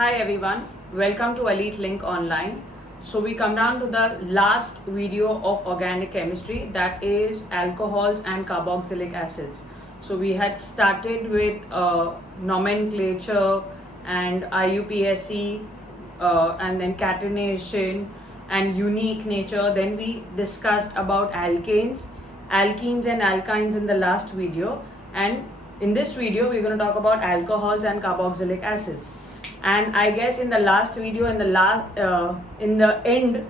Hi everyone, welcome to Elite Link Online. So we come down to the last video of organic chemistry, that is alcohols and carboxylic acids. So we had started with nomenclature and IUPAC and then catenation and unique nature. Then we discussed about alkanes, alkenes and alkynes in the last video, and in this video we're going to talk about alcohols and carboxylic acids. And I guess in the last video, in the end,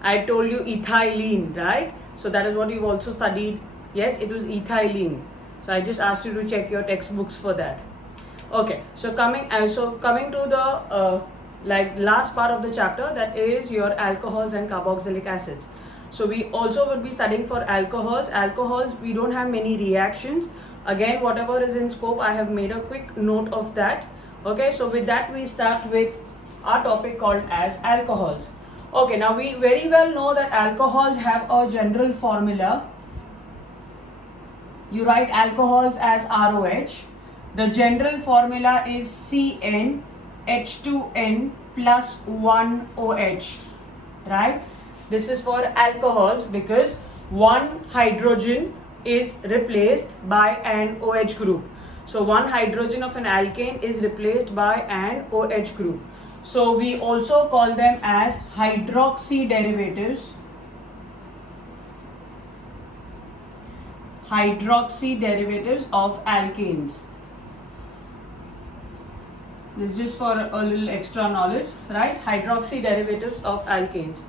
I told you ethylene, right? So that is what you've also studied. Yes, it was ethylene. So I just asked you to check your textbooks for that. Okay, so coming to the last part of the chapter, that is your alcohols and carboxylic acids. So we also would be studying for alcohols. Alcohols, we don't have many reactions. Again, whatever is in scope, I have made a quick note of that. Okay, so with that we start with our topic called as alcohols. Okay, now we very well know that alcohols have a general formula. You write alcohols as ROH. The general formula is CnH2n plus 1OH, right? This is for alcohols because one hydrogen is replaced by an OH group. So one hydrogen of an alkane is replaced by an OH group. So we also call them as hydroxy derivatives. Hydroxy derivatives of alkanes. This is just for a little extra knowledge, right? Hydroxy derivatives of alkanes.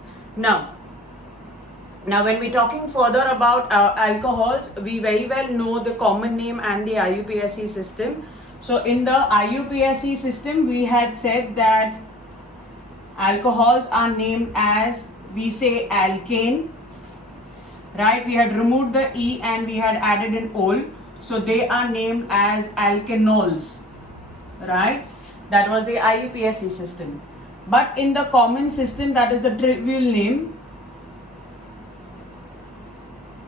Now when we're talking further about alcohols, we very well know the common name and the IUPAC system. So in the IUPAC system, we had said that alcohols are named as, we say, alkane, right? We had removed the E and we had added an ol. So they are named as alkanols, right? That was the IUPAC system. But in the common system, that is the trivial name,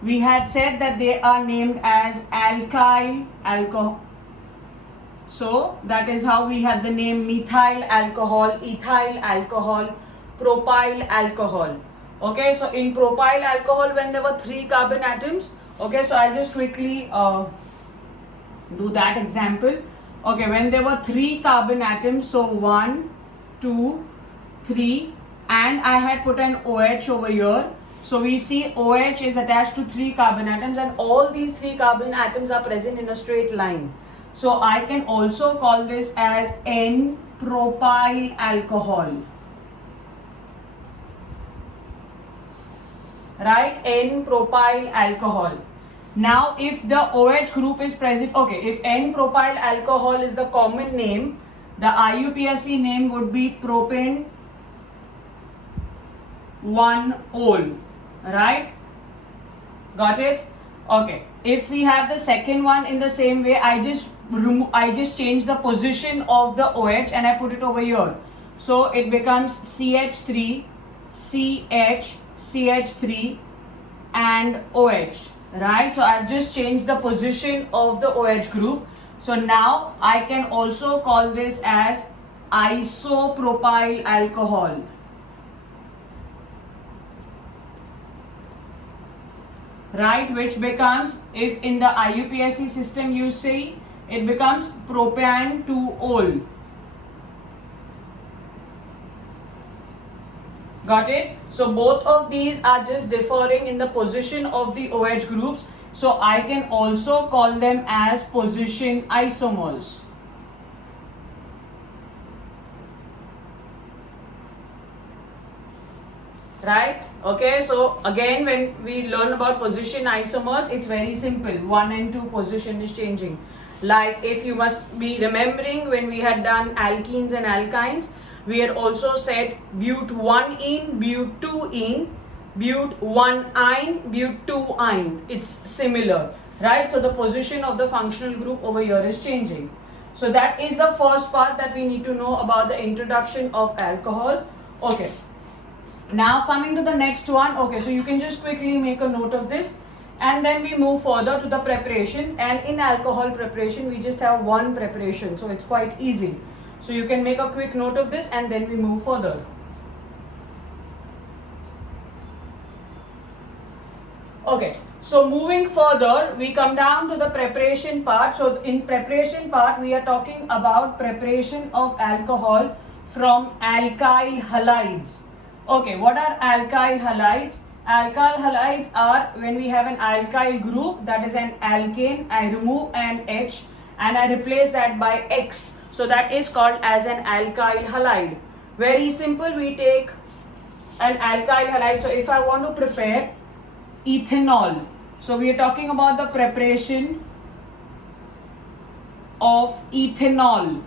we had said that they are named as alkyl alcohol. So that is how we had the name methyl alcohol, ethyl alcohol, propyl alcohol. Okay, so in propyl alcohol, when there were 3 carbon atoms, okay, so I'll just quickly do that example. Okay, when there were 3 carbon atoms, so 1, 2, 3, and I had put an OH over here. So we see OH is attached to 3 carbon atoms and all these 3 carbon atoms are present in a straight line. So I can also call this as N-propyl alcohol. Right? N-propyl alcohol. Now if the OH group is present, okay, if N-propyl alcohol is the common name, the IUPAC name would be propane 1-ol. Right? Got it? Okay. If we have the second one in the same way, I just change the position of the OH and I put it over here. So it becomes CH3, CH, CH3 and OH. Right? So I've just changed the position of the OH group. So now I can also call this as isopropyl alcohol. Right, which becomes, if in the IUPAC system you see, it becomes propan 2-ol. Got it? So both of these are just differing in the position of the OH groups. So I can also call them as position isomers. Right? Okay, so again when we learn about position isomers, it's very simple. 1 and 2 position is changing. Like if you must be remembering, when we had done alkenes and alkynes, we had also said but1-ene, but2-ene, but1-ine, but2-ine. It's similar, right? So the position of the functional group over here is changing. So that is the first part that we need to know about the introduction of alcohol. Okay. Now coming to the next one, okay, so you can just quickly make a note of this and then we move further to the preparations. And in alcohol preparation, we just have one preparation, so it's quite easy. So you can make a quick note of this and then we move further. Okay, so moving further, we come down to the preparation part. So in preparation part, we are talking about preparation of alcohol from alkyl halides. Okay, what are alkyl halides? Alkyl halides are when we have an alkyl group, that is an alkane, I remove an H and I replace that by X. So that is called as an alkyl halide. Very simple, we take an alkyl halide. So if I want to prepare ethanol, so we are talking about the preparation of ethanol.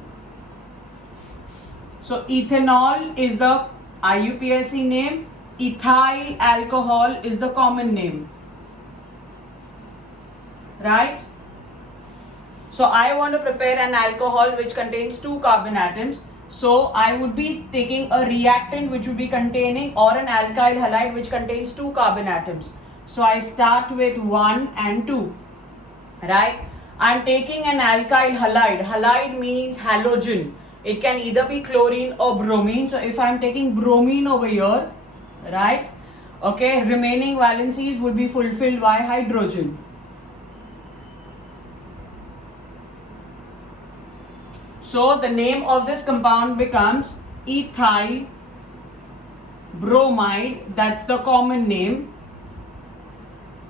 So ethanol is the IUPAC name, ethyl alcohol is the common name, right? So I want to prepare an alcohol which contains 2 carbon atoms. So I would be taking a reactant which would be containing, or an alkyl halide which contains 2 carbon atoms. So I start with 1 and 2, right? I'm taking an alkyl halide. Halide means halogen. It can either be chlorine or bromine. So if I'm taking bromine over here, right? Okay, remaining valencies would be fulfilled by hydrogen. So the name of this compound becomes ethyl bromide, that's the common name,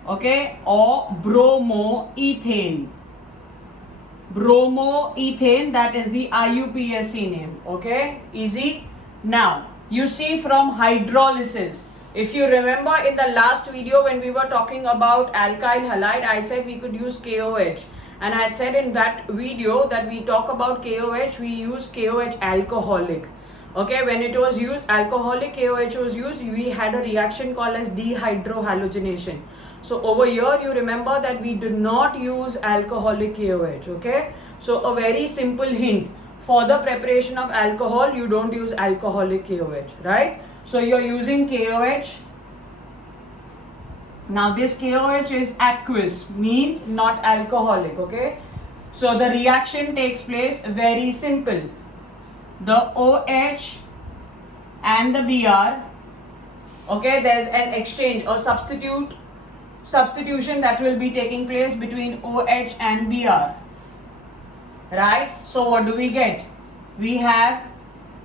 okay, or bromoethane. Bromoethane, that is the IUPAC name, okay, easy. Now you see from hydrolysis, if you remember in the last video when we were talking about alkyl halide, I said we could use KOH. And I had said in that video that we talk about KOH, we use KOH alcoholic. Okay, when it was used, alcoholic KOH was used, we had a reaction called as dehydrohalogenation. So over here, you remember that we do not use alcoholic KOH, okay? So a very simple hint, for the preparation of alcohol, you don't use alcoholic KOH, right? So you're using KOH. Now this KOH is aqueous, means not alcoholic, okay? So the reaction takes place very simple. The OH and the Br, okay, there's an exchange or substitution that will be taking place between OH and Br, right? So what do we get? We have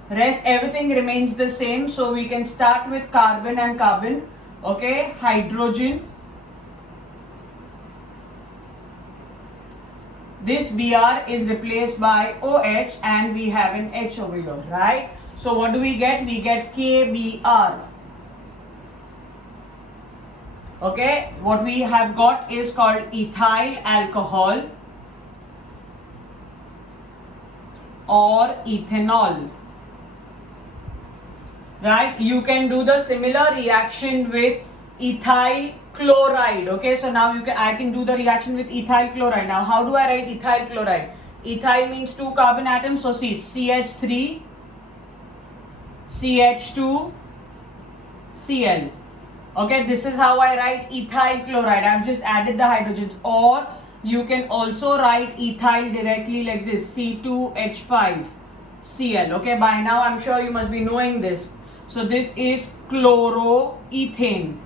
rest, everything remains the same, so we can start with carbon and carbon. Okay, hydrogen, this Br is replaced by OH and we have an H over here, right? So what do we get? We get KBr. Okay, what we have got is called ethyl alcohol or ethanol. Right, you can do the similar reaction with ethyl chloride. Okay, so now I can do the reaction with ethyl chloride. Now how do I write ethyl chloride? Ethyl means 2 carbon atoms, so see CH3 CH2 Cl. Okay, this is how I write ethyl chloride. I've just added the hydrogens. Or you can also write ethyl directly like this, C2H5 Cl. Okay, by now I'm sure you must be knowing this. So this is chloroethane,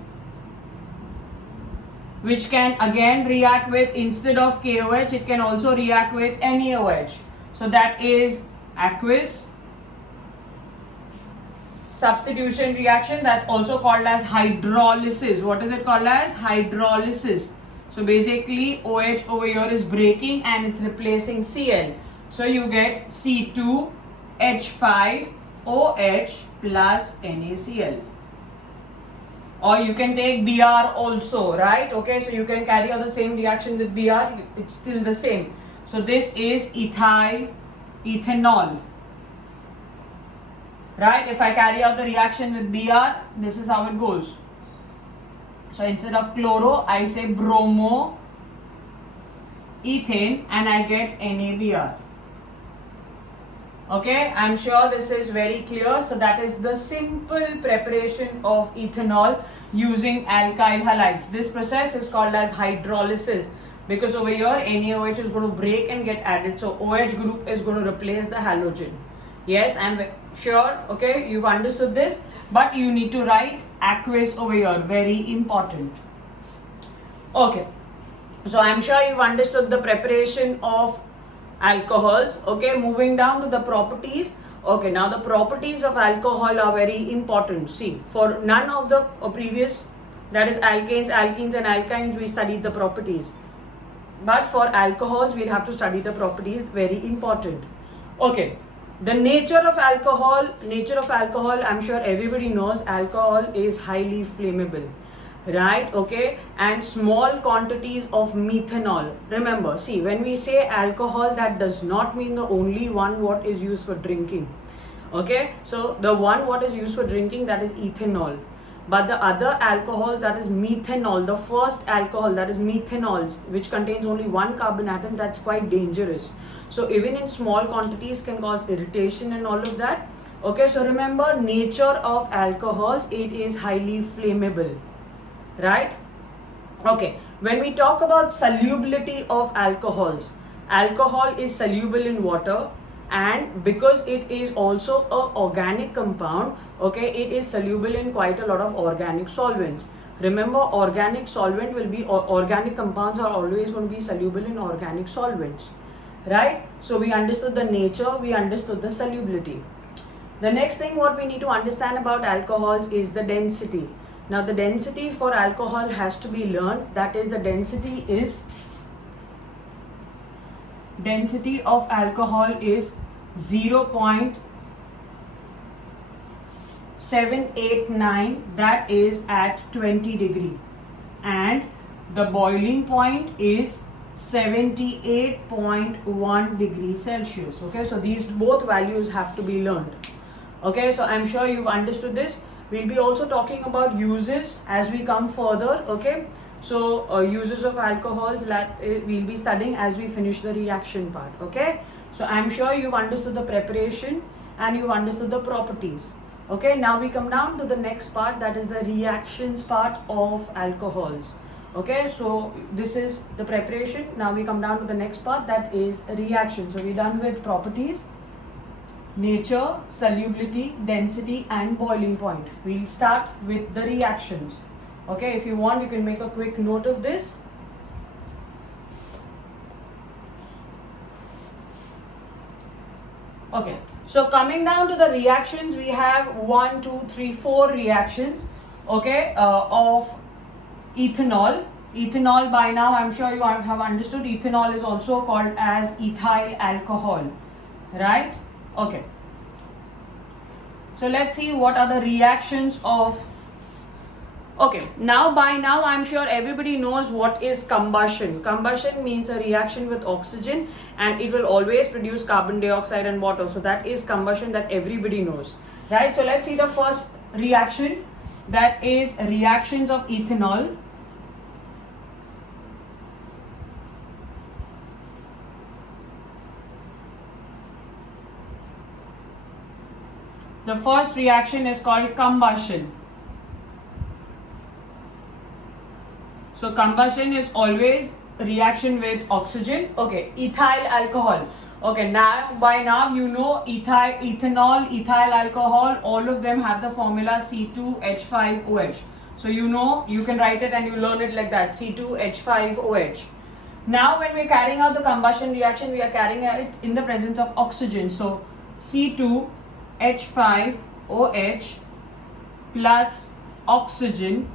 which can again react with, instead of KOH, it can also react with NaOH. So that is aqueous substitution reaction. That's also called as hydrolysis. What is it called as? Hydrolysis. So basically OH over here is breaking and it's replacing Cl. So you get C2H5OH plus NaCl. Or you can take Br also, right? Okay, so you can carry out the same reaction with Br, it's still the same. So this is ethanol. Right? If I carry out the reaction with Br, this is how it goes. So instead of chloro, I say bromoethane and I get NaBr. Okay, I'm sure this is very clear. So that is the simple preparation of ethanol using alkyl halides. This process is called as hydrolysis because over here NaOH is going to break and get added. So OH group is going to replace the halogen. Yes, I'm sure, okay, you've understood this, but you need to write aqueous over here, very important. Okay, so I'm sure you've understood the preparation of alcohols. Okay, moving down to the properties. Okay, now the properties of alcohol are very important. See, for none of the previous, that is alkanes, alkenes and alkynes, we studied the properties. But for alcohols, we'll have to study the properties, very important. Okay, the nature of alcohol, I'm sure everybody knows alcohol is highly flammable, right? Okay, and small quantities of methanol. Remember, see, when we say alcohol, that does not mean the only one what is used for drinking. Okay, so the one what is used for drinking, that is ethanol. But the other alcohol, that is methanol, the first alcohol, that is methanols, which contains only one carbon atom, that's quite dangerous. So even in small quantities can cause irritation and all of that. Okay, so remember, nature of alcohols, it is highly flammable, right? Okay, when we talk about solubility of alcohols, alcohol is soluble in water, and because it is also a organic compound, okay, it is soluble in quite a lot of organic solvents. Remember, organic solvent will be, organic compounds are always going to be soluble in organic solvents, right? So we understood the nature, we understood the solubility. The next thing what we need to understand about alcohols is the density. Now the density for alcohol has to be learned, that is, the density of alcohol is 0.789, that is at 20 degree, and the boiling point is 78.1 degrees Celsius. Okay, so these both values have to be learned. Okay, so I'm sure you've understood this. We'll be also talking about uses as we come further. Okay, so uses of alcohols that we'll be studying as we finish the reaction part. Okay, so I'm sure you've understood the preparation and you've understood the properties. Okay, now we come down to the next part, that is the reactions part of alcohols. Okay, so this is the preparation. Now we come down to the next part, that is reaction. So we're done with properties, nature, solubility, density and boiling point. We'll start with the reactions. Okay, if you want, you can make a quick note of this. Okay, so coming down to the reactions, we have 1, 2, 3, 4 reactions, okay, of ethanol. Ethanol, by now I'm sure you have understood, ethanol is also called as ethyl alcohol, right? Okay, so let's see what are the reactions of. Okay, by now I'm sure everybody knows what is combustion. Combustion means a reaction with oxygen, and it will always produce carbon dioxide and water. So that is combustion, that everybody knows, right? So let's see the first reaction, that is reactions of ethanol. The first reaction is called combustion. So combustion is always reaction with oxygen. Okay, ethyl alcohol. Okay, by now you know ethanol, ethyl alcohol, all of them have the formula C2H5OH. So you know, you can write it and you learn it like that, C2H5OH. Now when we are carrying out the combustion reaction, we are carrying it in the presence of oxygen. So C2H5OH plus oxygen.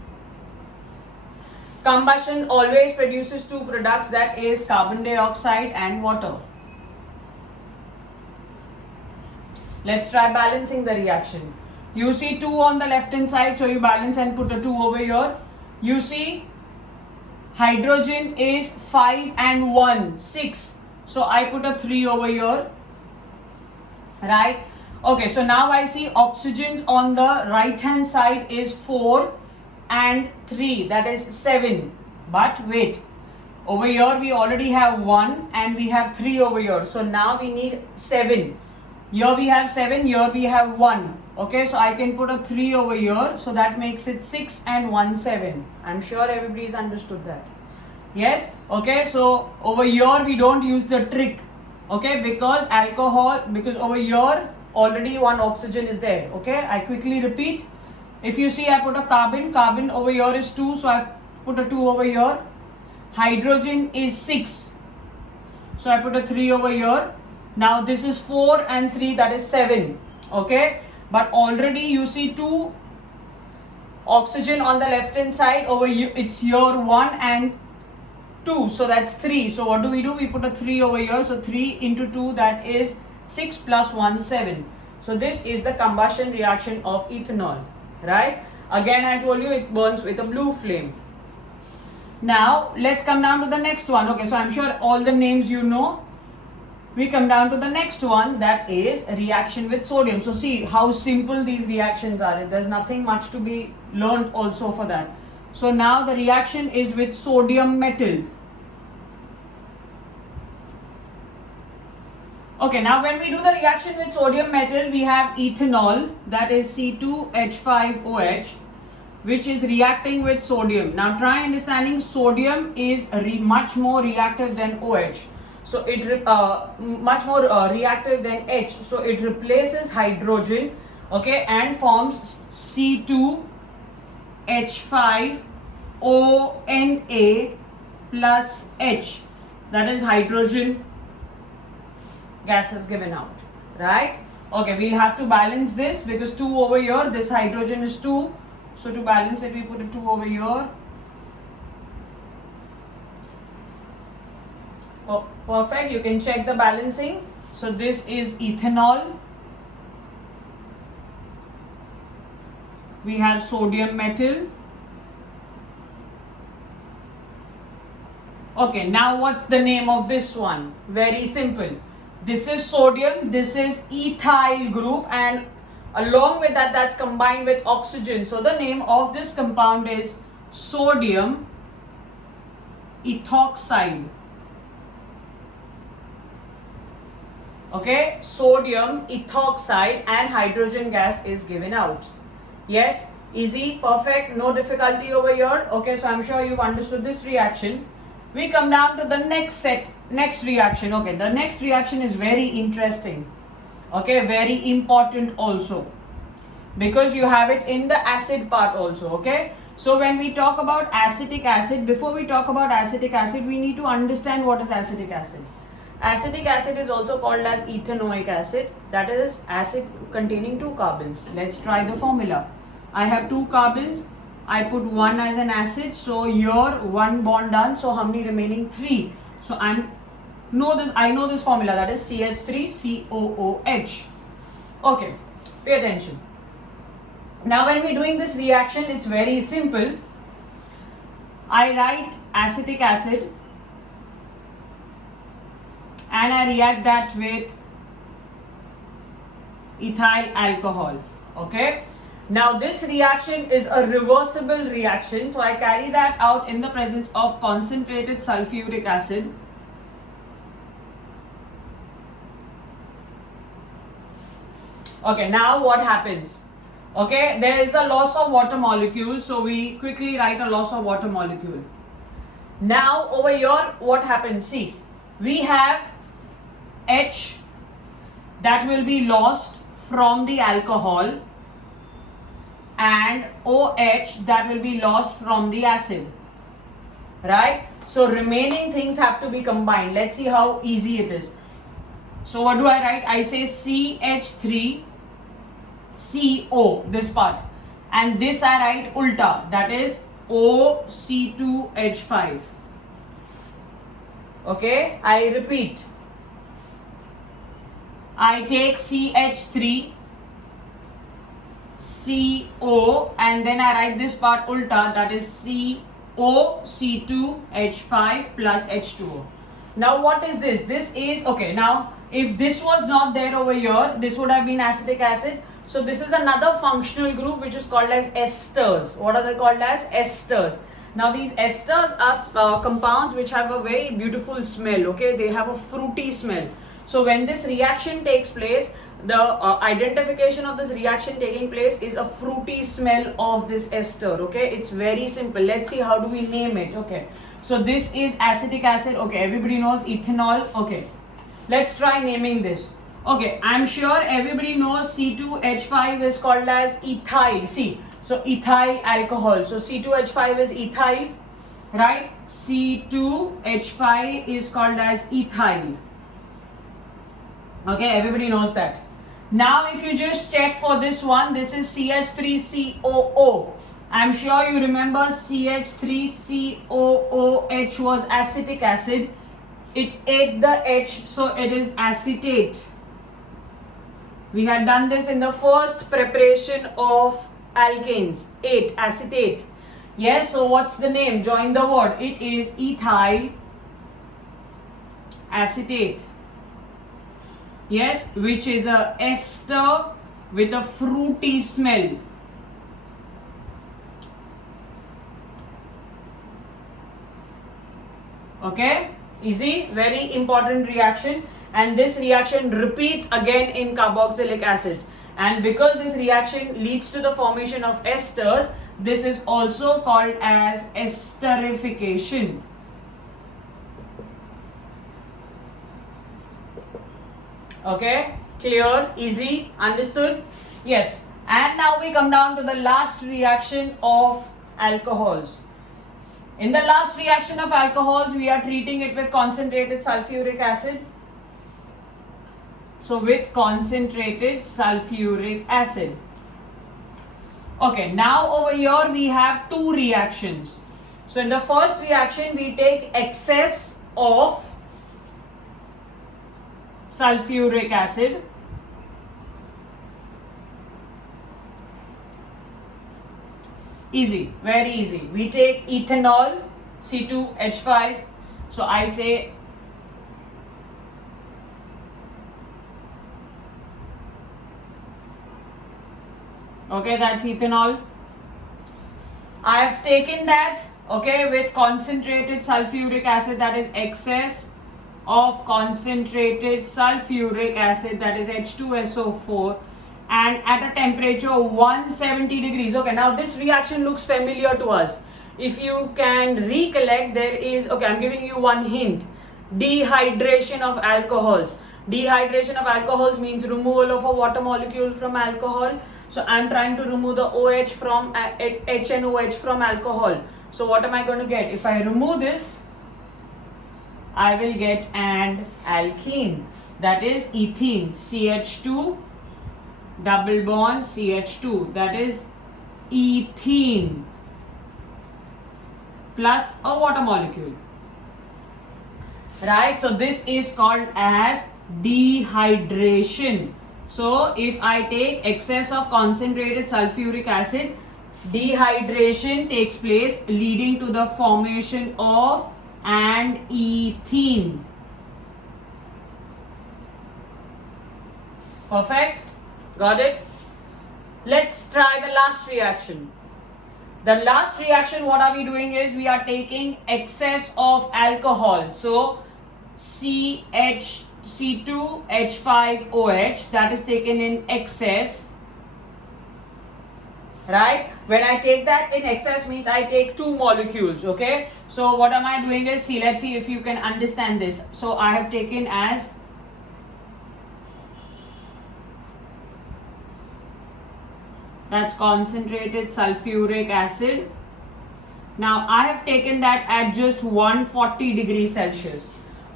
Combustion always produces two products, that is carbon dioxide and water. Let's try balancing the reaction. You see 2 on the left hand side, so you balance and put a 2 over here. You see hydrogen is 5 and 1, 6. So I put a 3 over here, right? Okay, so now I see oxygens on the right hand side is 4 and 3, that is 7. But wait, over here we already have 1 and we have 3 over here. So now we need 7. Here we have 7, here we have 1. Okay, so I can put a 3 over here. So that makes it 6 and 1, 7. I'm sure everybody's understood that. Yes, okay, so over here we don't use the trick. Okay, because over here already one oxygen is there. Okay, I quickly repeat. If you see, I put a carbon over here is 2, so I put a 2 over here. Hydrogen is 6, so I put a 3 over here. Now this is 4 and 3, that is 7. Okay, but already you see 2 oxygen on the left hand side. Over here it's here 1 and 2, so that's 3. So what do? We put a 3 over here, so 3 into 2, that is 6 plus 1, 7. So this is the combustion reaction of ethanol, right? Again, I told you it burns with a blue flame. Now let's come down to the next one. Okay, so I'm sure all the names you know. We come down to the next one, that is reaction with sodium. So see how simple these reactions are. There's nothing much to be learned also for that. So now the reaction is with sodium metal. Okay, now when we do the reaction with sodium metal, we have ethanol, that is C2H5OH, which is reacting with sodium. Now try understanding, sodium is much more reactive than OH. So it much more reactive than H. So it replaces hydrogen, okay, and forms C2H5ONA plus H. That is hydrogen gas is given out, right? Okay, we have to balance this because 2 over here, this hydrogen is 2. So to balance it, we put a 2 over here. Perfect, you can check the balancing. So this is ethanol. We have sodium metal. Okay, now what's the name of this one? Very simple. This is sodium, this is ethyl group, and along with that, that's combined with oxygen. So the name of this compound is sodium ethoxide. Okay, sodium ethoxide, and hydrogen gas is given out. Yes, easy, perfect, no difficulty over here. Okay, so I'm sure you've understood this reaction. We come down to the next reaction. Okay, the next reaction is very interesting. Okay, very important also, because you have it in the acid part also. Okay, so when we talk about acetic acid, before we talk about acetic acid, we need to understand what is acetic acid. Acetic acid is also called as ethanoic acid, that is acid containing 2 carbons. Let's try the formula. I have 2 carbons, I put 1 as an acid, so here 1 bond done, so how many remaining? 3. So I know this formula, that is CH3COOH. Okay, pay attention. Now when we're doing this reaction, it's very simple. I write acetic acid and I react that with ethyl alcohol. Okay, now this reaction is a reversible reaction, so I carry that out in the presence of concentrated sulfuric acid. Okay, now what happens? Okay, there is a loss of water molecule, so we quickly write a loss of water molecule. Now over here, what happens? See, we have H that will be lost from the alcohol and OH that will be lost from the acid, right? So remaining things have to be combined. Let's see how easy it is. So what do I write? I say CH3CO, this part, and this I write ulta, that is OC2H5. Okay, I repeat. I take CH3CO and then I write this part ulta, that is COC2H5 plus H2O. Now what is this? This is, okay, now if this was not there over here, this would have been acetic acid. So this is another functional group which is called as esters. What are they called as? Esters. Now these esters are compounds which have a very beautiful smell. Okay, they have a fruity smell. So when this reaction takes place, the identification of this reaction taking place is a fruity smell of this ester. Okay, it's very simple. Let's see how do we name it. Okay, so this is acetic acid. Okay, everybody knows ethanol. Okay, let's try naming this. Okay, I'm sure everybody knows C2H5 is called as ethyl. See, so ethyl alcohol. So C2H5 is ethyl, right? C2H5 is called as ethyl. Okay, everybody knows that. Now if you just check for this one, this is CH3COO. I'm sure you remember CH3COOH was acetic acid. It ate the H, so it is acetate. We had done this in the first preparation of alkanes. 8, acetate. Yes, so what's the name? Join the word. It is ethyl acetate. Yes, which is a ester with a fruity smell. Okay, easy, very important reaction, and this reaction repeats again in carboxylic acids, and because this reaction leads to the formation of esters, this is also called as esterification. Okay, clear, easy, understood? Yes, and now we come down to the last reaction of alcohols. In the last reaction of alcohols, we are treating it with concentrated sulfuric acid. So with concentrated sulfuric acid. Okay, now over here we have two reactions. So in the first reaction, we take excess of sulfuric acid. Easy, very easy. We take ethanol, C2H5. So I say okay, that's ethanol. I have taken that, okay, with concentrated sulfuric acid, that is excess of concentrated sulfuric acid, that is H2SO4, and at a temperature 170 degrees. Okay, now this reaction looks familiar to us. If you can recollect, there is, okay, I'm giving you one hint. Dehydration of alcohols. Dehydration of alcohols means removal of a water molecule from alcohol. So I'm trying to remove the OH from H and OH from alcohol. So what am I going to get? If I remove this, I will get an alkene, that is ethene, CH2 double bond CH2, that is ethene plus a water molecule, right? So this is called as dehydration. So if I take excess of concentrated sulfuric acid, dehydration takes place, leading to the formation of an ethene. Perfect? Got it? Let's try the last reaction. The last reaction, what are we doing is we are taking excess of alcohol. So C2H5OH, that is taken in excess, right? When I take that in excess means I take two molecules, okay? So what am I doing is, see, let's see if you can understand this. So I have taken as that's concentrated sulfuric acid. Now I have taken that at just 140 degrees Celsius.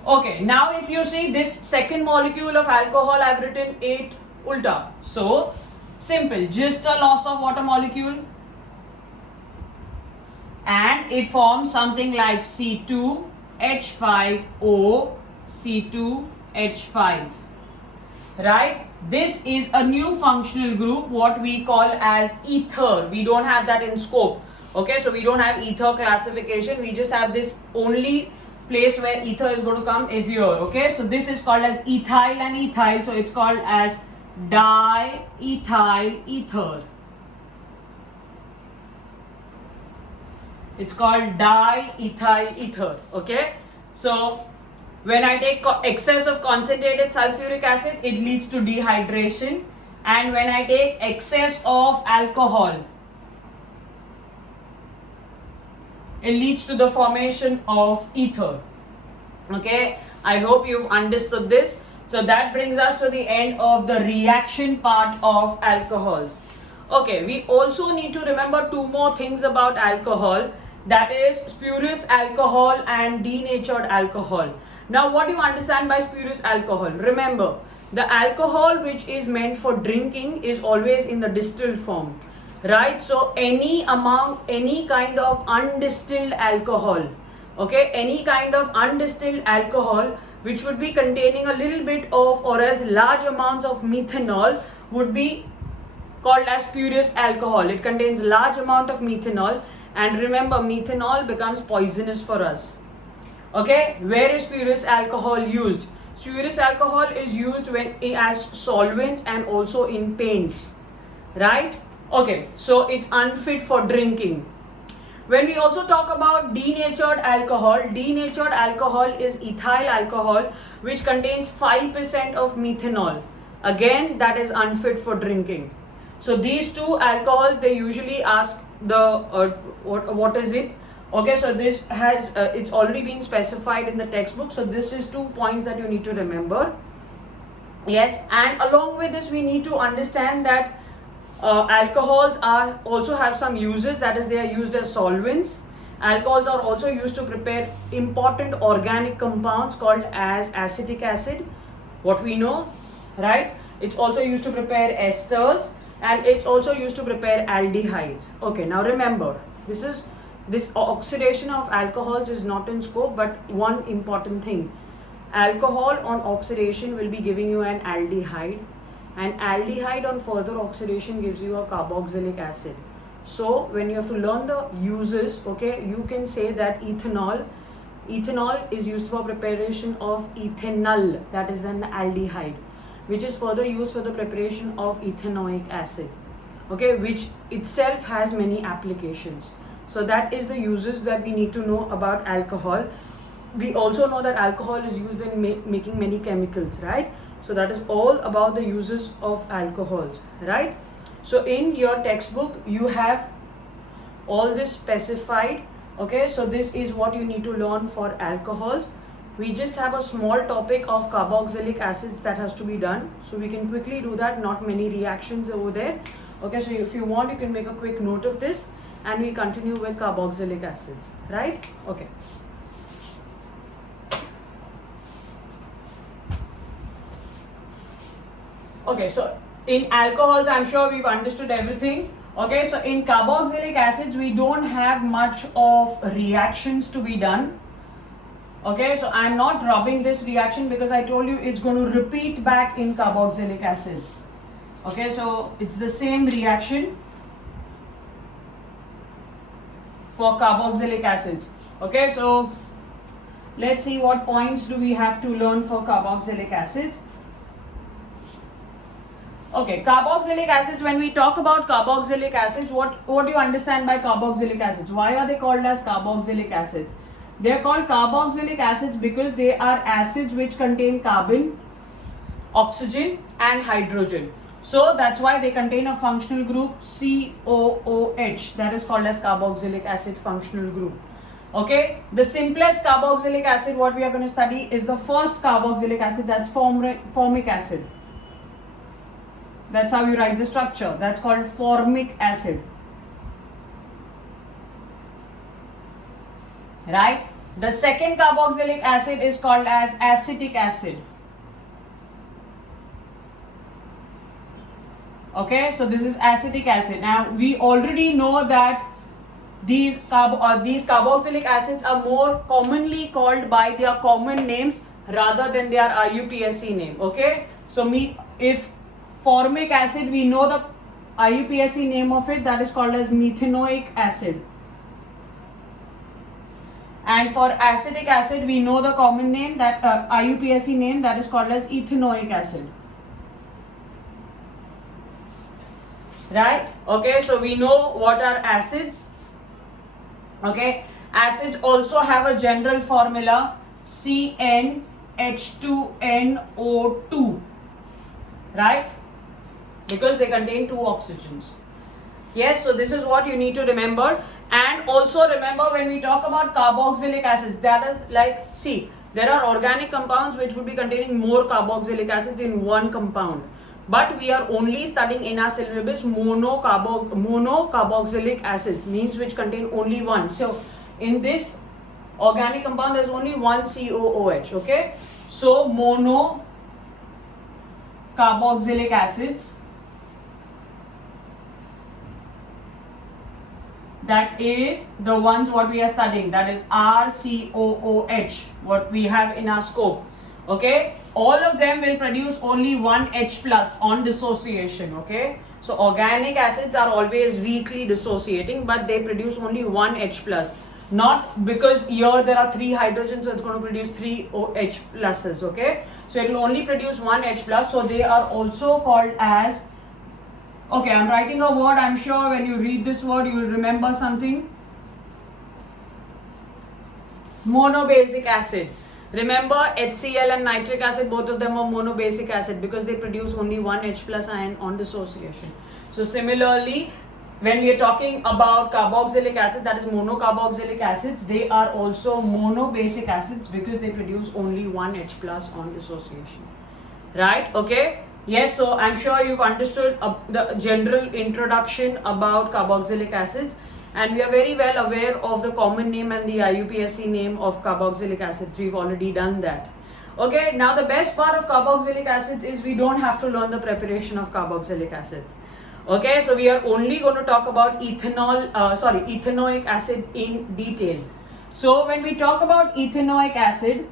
Okay, now if you see this second molecule of alcohol, I've written 8 ulta. So simple, just a loss of water molecule, and it forms something like C2H5O, C2H5, right? This is a new functional group, what we call as ether. We don't have that in scope, okay? So we don't have ether classification, we just have this only place where ether is going to come is here, okay? So this is called as ethyl and ethyl, so it's called as diethyl ether. It's called diethyl ether, okay? So when I take excess of concentrated sulfuric acid, it leads to dehydration, and when I take excess of alcohol, it leads to the formation of ether. Okay, I hope you've understood this. So that brings us to the end of the reaction part of alcohols. Okay, we also need to remember two more things about alcohol, that is spurious alcohol and denatured alcohol. Now, what do you understand by spurious alcohol? Remember, the alcohol which is meant for drinking is always in the distilled form, right? So any amount, any kind of undistilled alcohol, okay, any kind of undistilled alcohol which would be containing a little bit of or else large amounts of methanol would be called as spurious alcohol. It contains large amount of methanol, and remember, methanol becomes poisonous for us. Okay, where is spurious alcohol used? Spurious alcohol is used when as solvents and also in paints, right? Okay, so it's unfit for drinking. When we also talk about denatured alcohol is ethyl alcohol which contains 5% of methanol. Again, that is unfit for drinking. So these two alcohols, they usually ask the what is it? Okay, so this has it's already been specified in the textbook. So this is 2 points that you need to remember. Yes, and along with this, we need to understand that alcohols are also have some uses, that is they are used as solvents. Alcohols are also used to prepare important organic compounds called as acetic acid, what we know, right? It's also used to prepare esters, and it's also used to prepare aldehydes. Okay, now remember, this oxidation of alcohols is not in scope, but one important thing, alcohol on oxidation will be giving you an aldehyde, and aldehyde on further oxidation gives you a carboxylic acid. So when you have to learn the uses, okay, you can say that ethanol is used for preparation of ethanol, that is then the aldehyde, which is further used for the preparation of ethanoic acid, okay, which itself has many applications. So that is the uses that we need to know about alcohol. We also know that alcohol is used in making many chemicals, right? So that is all about the uses of alcohols, right? So in your textbook, you have all this specified, okay? So this is what you need to learn for alcohols. We just have a small topic of carboxylic acids that has to be done. So we can quickly do that, not many reactions over there. Okay, so if you want, you can make a quick note of this and we continue with carboxylic acids, right? Okay. Okay, so in alcohols, I'm sure we've understood everything. Okay, so in carboxylic acids, we don't have much of reactions to be done. Okay, so I'm not rubbing this reaction because I told you it's going to repeat back in carboxylic acids. Okay, so it's the same reaction for carboxylic acids. Okay, so let's see what points do we have to learn for carboxylic acids. Okay, carboxylic acids, when we talk about carboxylic acids, what do you understand by carboxylic acids? Why are they called as carboxylic acids? They are called carboxylic acids because they are acids which contain carbon, oxygen and hydrogen. So that's why they contain a functional group COOH, that is called as carboxylic acid functional group. Okay, the simplest carboxylic acid what we are going to study is the first carboxylic acid, that's formic acid. That's how you write the structure. That's called formic acid. Right? The second carboxylic acid is called as acetic acid. Okay, so this is acetic acid. Now we already know that these carboxylic acids are more commonly called by their common names rather than their IUPAC name. Okay, so if formic acid, we know the IUPAC name of it, that is called as methanoic acid. And for acetic acid, we know the common name, that IUPAC name, that is called as ethanoic acid. Right? Okay, so we know what are acids. Okay, acids also have a general formula CnH2nO2. Right? Because they contain 2 oxygens. Yes, so this is what you need to remember. And also remember, when we talk about carboxylic acids, that is like, see, There are organic compounds which would be containing more carboxylic acids in one compound. But we are only studying in our syllabus monocarboxylic acids, means which contain only one. So in this organic compound there is only one COOH. Okay, so monocarboxylic acids, that is the ones what we are studying, that is RCOOH, what we have in our scope. Okay, all of them will produce only one H plus on dissociation. Okay, so organic acids are always weakly dissociating, but they produce only one H plus. Not because here there are 3 hydrogens, so it's going to produce 3 OH pluses. Okay, so it will only produce one H plus. So they are also called as, okay, I'm writing a word. I'm sure when you read this word, you will remember something. Monobasic acid. Remember, HCl and nitric acid, both of them are monobasic acid because they produce only one H plus ion on dissociation. So similarly, when we are talking about carboxylic acid, that is monocarboxylic acids, they are also monobasic acids because they produce only one H plus on dissociation. Right? Okay. Yes, so I'm sure you've understood the general introduction about carboxylic acids, and we are very well aware of the common name and the IUPAC name of carboxylic acids. We've already done that. Okay, now the best part of carboxylic acids is we don't have to learn the preparation of carboxylic acids. Okay, so we are only going to talk about ethanoic acid in detail. So when we talk about ethanoic acid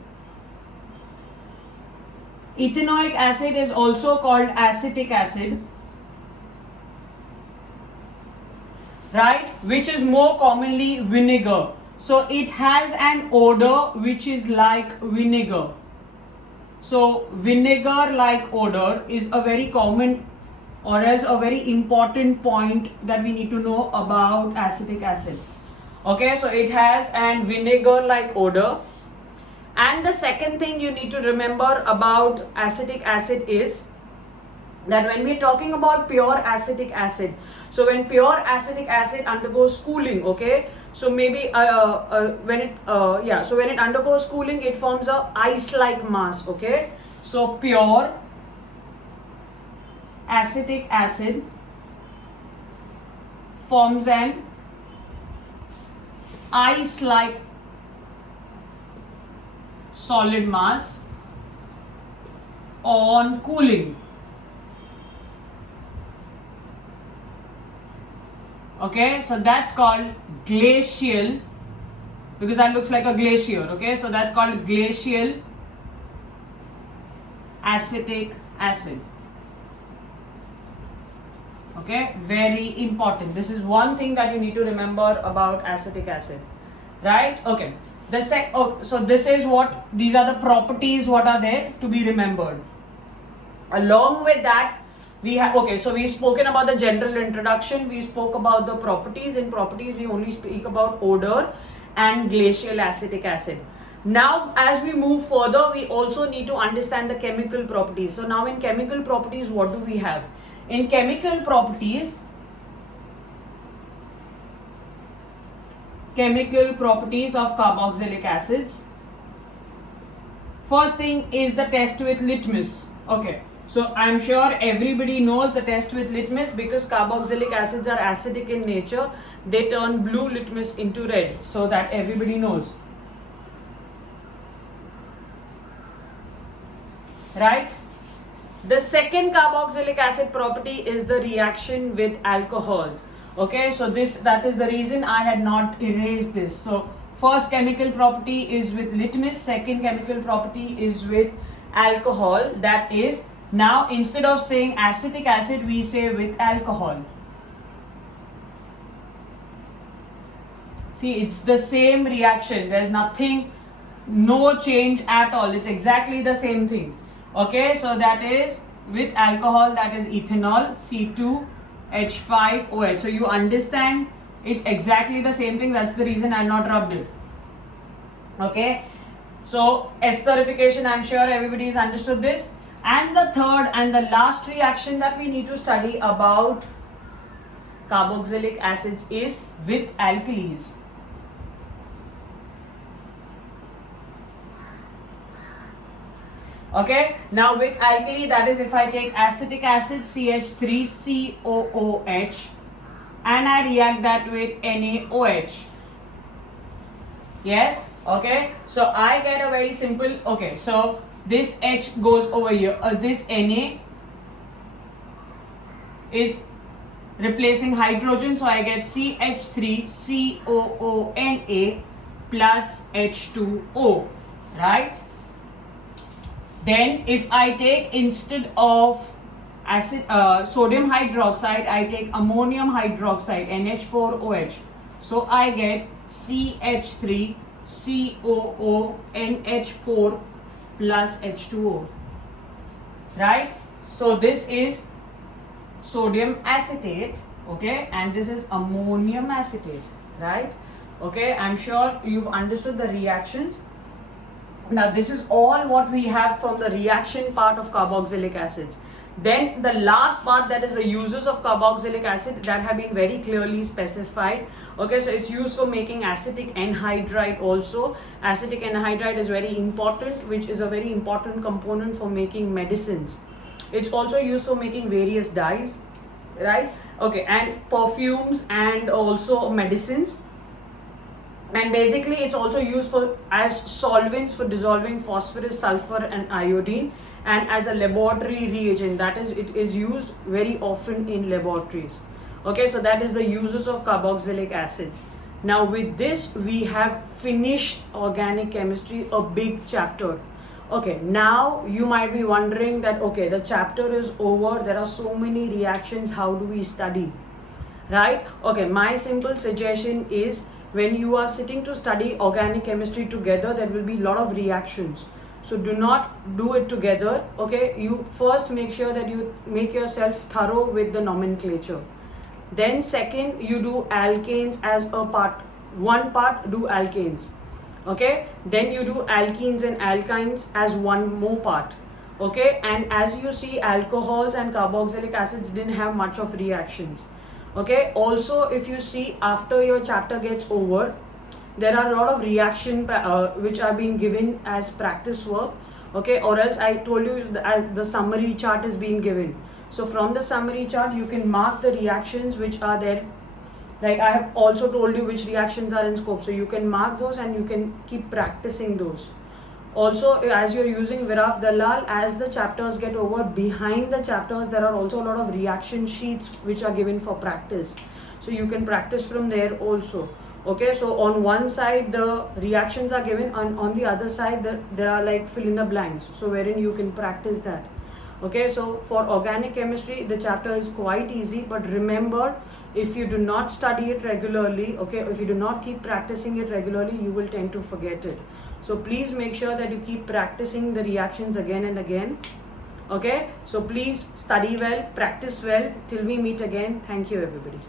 is also called acetic acid, right, which is more commonly vinegar. So it has an odor which is like vinegar. So vinegar like odor is a very common or else a very important point that we need to know about acetic acid. Okay, so it has an vinegar like odor. And the second thing you need to remember about acetic acid is that when we are talking about pure acetic acid, so when pure acetic acid undergoes cooling, okay, so maybe when it undergoes cooling, it forms a ice-like mass. Okay, so pure acetic acid forms an ice-like solid mass on cooling. Okay, so that's called glacial, because that looks like a glacier. Okay, so that's called glacial acetic acid. Okay, very important. This is one thing that you need to remember about acetic acid, right? Okay, so this is what, these are the properties what are there to be remembered. Along with that, we have, okay, so we've spoken about the general introduction, we spoke about the properties. In properties, we only speak about odor and glacial acetic acid. Now, as we move further, we also need to understand the chemical properties. So now in chemical properties, what do we have? In chemical properties of carboxylic acids, first thing is the test with litmus. Okay, so I'm sure everybody knows the test with litmus, because carboxylic acids are acidic in nature. They turn blue litmus into red, so that everybody knows, right? The second carboxylic acid property is the reaction with alcohols. Okay, so that is the reason I had not erased this. So first chemical property is with litmus, second chemical property is with alcohol. That is, now instead of saying acetic acid, we say with alcohol. See, it's the same reaction. There's nothing, no change at all. It's exactly the same thing. Okay, so that is with alcohol, that is ethanol, C2H5OH. So you understand, it's exactly the same thing. That's the reason I've not rubbed it. Okay, so esterification, I'm sure everybody has understood this. And the third and the last reaction that we need to study about carboxylic acids is with alkalis. Okay, now with alkali, that is if I take acetic acid CH3COOH and I react that with NaOH. Yes, okay, so I get a very simple, okay, so this H goes over here, this Na is replacing hydrogen, so I get CH3COONA plus H2O, right? Then if I take, instead of sodium hydroxide, I take ammonium hydroxide, NH4OH. So I get CH3COONH4 plus H2O, right? So this is sodium acetate, okay, and this is ammonium acetate, right? Okay, I'm sure you've understood the reactions. Now this is all what we have from the reaction part of carboxylic acids. Then the last part, that is the uses of carboxylic acid, that have been very clearly specified. Okay, so it's used for making acetic anhydride also. Acetic anhydride is very important, which is a very important component for making medicines. It's also used for making various dyes, right? Okay, and perfumes and also medicines. And basically it's also used for as solvents for dissolving phosphorus, sulfur and iodine, and as a laboratory reagent, that is, it is used very often in laboratories. Okay, so that is the uses of carboxylic acids. Now with this we have finished organic chemistry, a big chapter. Okay, now you might be wondering that, okay, the chapter is over, there are so many reactions, how do we study, right? Okay, my simple suggestion is, when you are sitting to study organic chemistry together, there will be a lot of reactions. So do not do it together, okay? You first make sure that you make yourself thorough with the nomenclature. Then second, you do alkanes as a part. One part, do alkanes. Okay, then you do alkenes and alkynes as one more part. Okay, and as you see, alcohols and carboxylic acids didn't have much of reactions. Okay, also if you see, after your chapter gets over, there are a lot of reaction which are being given as practice work. Okay, or else I told you the summary chart is being given. So from the summary chart you can mark the reactions which are there. Like I have also told you which reactions are in scope, so you can mark those and you can keep practicing those. Also, as you're using Viraf Dalal, as the chapters get over, behind the chapters there are also a lot of reaction sheets which are given for practice. So you can practice from there also. Okay, so on one side the reactions are given, and on the other side there are like fill in the blanks, so wherein you can practice that. Okay, so for organic chemistry the chapter is quite easy, but remember, if you do not study it regularly, okay, if you do not keep practicing it regularly, you will tend to forget it. So please make sure that you keep practicing the reactions again and again. Okay, so please study well, practice well. Till we meet again, thank you everybody.